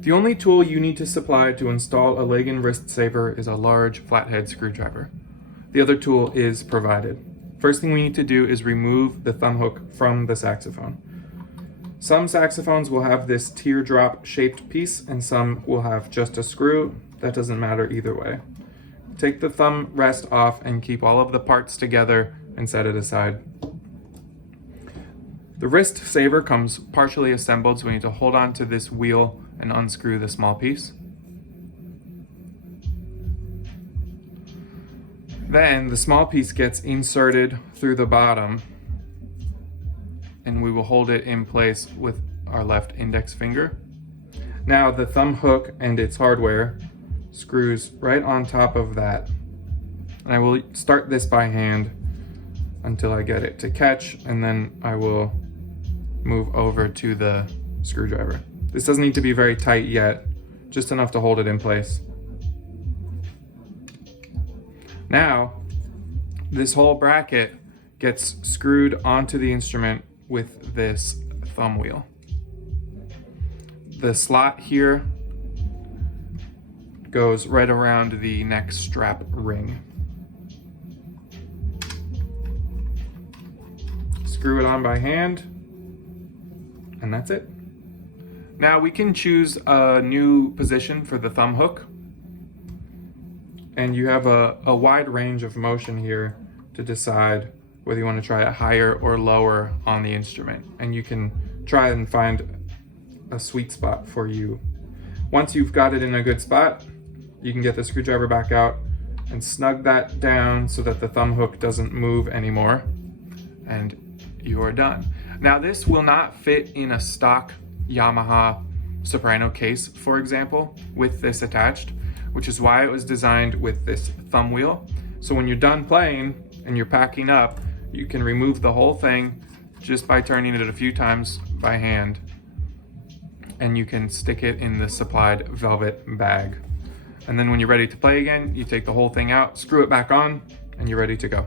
The only tool you need to supply to install a Lagan Wrist Saver is a large flathead screwdriver. The other tool is provided. First thing we need to do is remove the thumb hook from the saxophone. Some saxophones will have this teardrop shaped piece and some will have just a screw. That doesn't matter either way. Take the thumb rest off and keep all of the parts together and set it aside. The wrist saver comes partially assembled, so we need to hold on to this wheel and unscrew the small piece. Then the small piece gets inserted through the bottom and we will hold it in place with our left index finger. Now the thumb hook and its hardware screws right on top of that. And I will start this by hand until I get it to catch, and then I will move over to the screwdriver. This doesn't need to be very tight yet, just enough to hold it in place. Now, this whole bracket gets screwed onto the instrument with this thumb wheel. The slot here goes right around the neck strap ring. Screw it on by hand, and that's it. Now we can choose a new position for the thumb hook, and you have a wide range of motion here to decide whether you want to try it higher or lower on the instrument, and you can try and find a sweet spot for you. Once you've got it in a good spot, you can get the screwdriver back out and snug that down so that the thumb hook doesn't move anymore, and you are done. Now this will not fit in a stock Yamaha soprano case, for example, with this attached, which is why it was designed with this thumb wheel. So when you're done playing and you're packing up, you can remove the whole thing just by turning it a few times by hand, and you can stick it in the supplied velvet bag. And then when you're ready to play again, you take the whole thing out, screw it back on, and you're ready to go.